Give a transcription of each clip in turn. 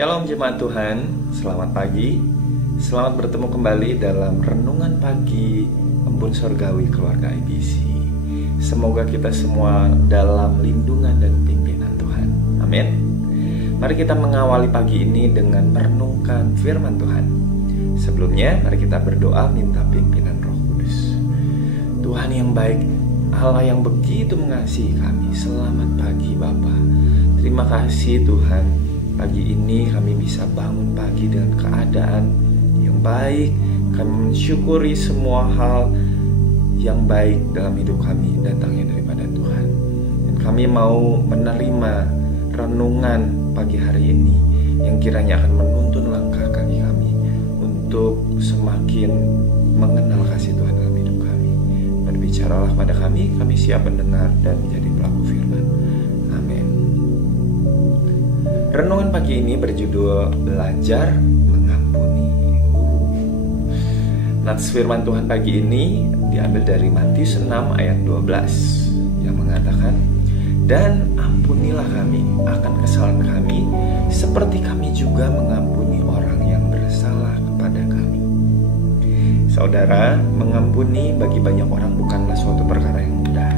Shalom jemaat Tuhan, selamat pagi. Selamat bertemu kembali dalam Renungan Pagi Embun Sorgawi Keluarga IBC. Semoga kita semua dalam lindungan dan pimpinan Tuhan. Amin. Mari kita mengawali pagi ini dengan merenungkan firman Tuhan. Sebelumnya, mari kita berdoa minta pimpinan Roh Kudus. Tuhan yang baik, Allah yang begitu mengasihi kami, selamat pagi Bapa. Terima kasih Tuhan, pagi ini kami bisa bangun pagi dengan keadaan yang baik. Kami mensyukuri semua hal yang baik dalam hidup kami datangnya daripada Tuhan. Dan kami mau menerima renungan pagi hari ini yang kiranya akan menuntun langkah kaki kami untuk semakin mengenal kasih Tuhan dalam hidup kami. Berbicaralah pada kami siap mendengar dan menjadi pelaku firman. Amin. Renungan pagi ini berjudul Belajar Mengampuni. Nats firman Tuhan pagi ini diambil dari Matius 6 ayat 12 yang mengatakan, "Dan ampunilah kami akan kesalahan kami seperti kami juga mengampuni orang yang bersalah kepada kami." Saudara, mengampuni bagi banyak orang bukanlah suatu perkara yang mudah.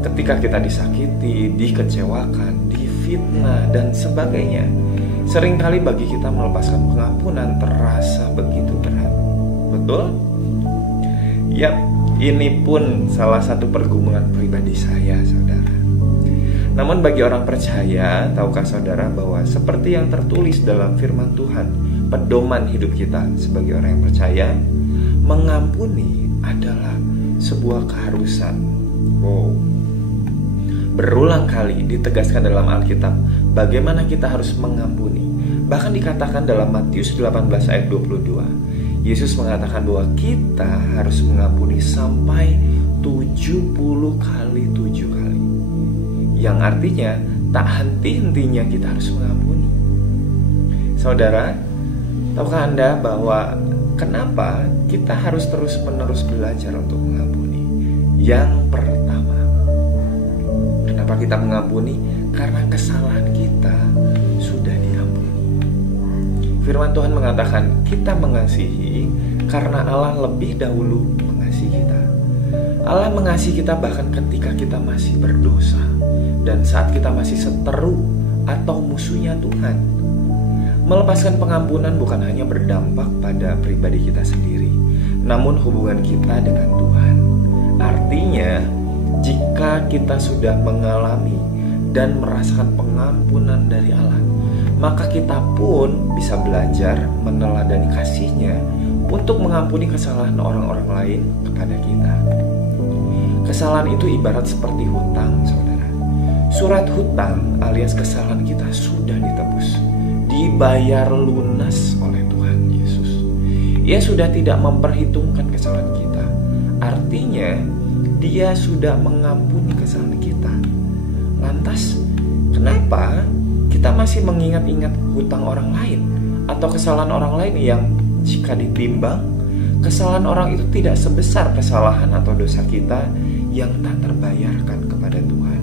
Ketika kita disakiti, dikecewakan, difitnah, dan sebagainya, seringkali bagi kita melepaskan pengampunan terasa begitu berat. Betul? Yap, ini pun salah satu pergumulan pribadi saya, saudara. Namun bagi orang percaya, tahukah saudara bahwa seperti yang tertulis dalam firman Tuhan, pedoman hidup kita sebagai orang yang percaya, mengampuni adalah sebuah keharusan. Wow. Berulang kali ditegaskan dalam Alkitab bagaimana kita harus mengampuni. Bahkan dikatakan dalam Matius 18 ayat 22, Yesus mengatakan bahwa kita harus mengampuni sampai 70 kali 7 kali. Yang artinya tak henti-hentinya kita harus mengampuni. Saudara, tahukah Anda bahwa kenapa kita harus terus-menerus belajar untuk mengampuni? Yang pertama, kenapa kita mengampuni? Karena kesalahan kita sudah diampuni. Firman Tuhan mengatakan kita mengasihi karena Allah lebih dahulu mengasihi kita. Allah mengasihi kita bahkan ketika kita masih berdosa dan saat kita masih seteru atau musuhnya Tuhan. Melepaskan pengampunan bukan hanya berdampak pada pribadi kita sendiri, namun hubungan kita dengan Tuhan. Artinya, jika kita sudah mengalami dan merasakan pengampunan dari Allah, maka kita pun bisa belajar meneladani kasih-Nya untuk mengampuni kesalahan orang-orang lain kepada kita. Kesalahan itu ibarat seperti hutang, saudara. Surat hutang alias kesalahan kita sudah ditebus, dibayar lunas oleh Tuhan Yesus. Ia sudah tidak memperhitungkan kesalahan kita. Artinya, Dia sudah mengampuni kesalahan kita. Lantas, kenapa kita masih mengingat-ingat hutang orang lain atau kesalahan orang lain yang jika ditimbang, kesalahan orang itu tidak sebesar kesalahan atau dosa kita yang tak terbayarkan kepada Tuhan?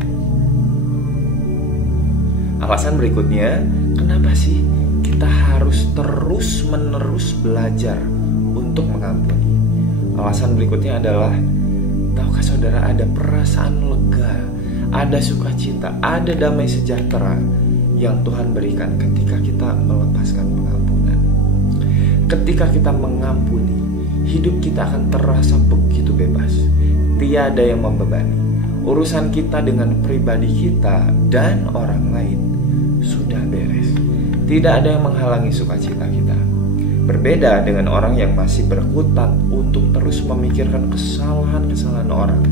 Alasan berikutnya, kenapa sih kita harus terus-menerus belajar untuk mengampuni? Alasan berikutnya adalah, tahukah saudara, ada perasaan lega, ada sukacita, ada damai sejahtera yang Tuhan berikan ketika kita melepaskan pengampunan. Ketika kita mengampuni, hidup kita akan terasa begitu bebas. Tiada yang membebani. Urusan kita dengan pribadi kita dan orang lain sudah beres. Tidak ada yang menghalangi sukacita kita. Berbeda dengan orang yang masih berkutat untuk terus memikirkan kesalahan-kesalahan orang.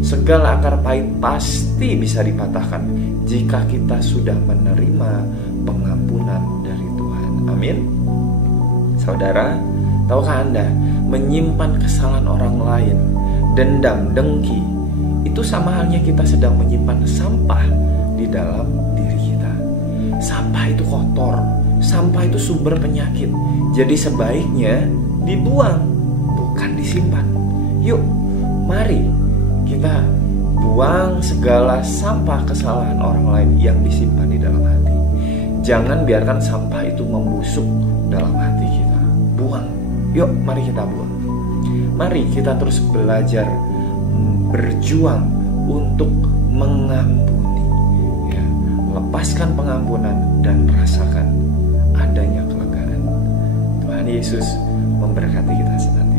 Segala akar pahit pasti bisa dipatahkan jika kita sudah menerima pengampunan dari Tuhan. Amin. Saudara, tahukah Anda, menyimpan kesalahan orang lain, dendam, dengki, itu sama halnya kita sedang menyimpan sampah di dalam diri kita. Sampah itu kotor, sampah itu sumber penyakit. Jadi sebaiknya dibuang, bukan disimpan. Yuk, mari kita buang segala sampah kesalahan orang lain yang disimpan di dalam hati. Jangan biarkan sampah itu membusuk dalam hati kita. Buang. Yuk, mari kita buang. Mari kita terus belajar berjuang untuk mengampuni. Ya, lepaskan pengampunan dan rasakan adanya kelegaan. Tuhan Yesus memberkati kita senantiasa.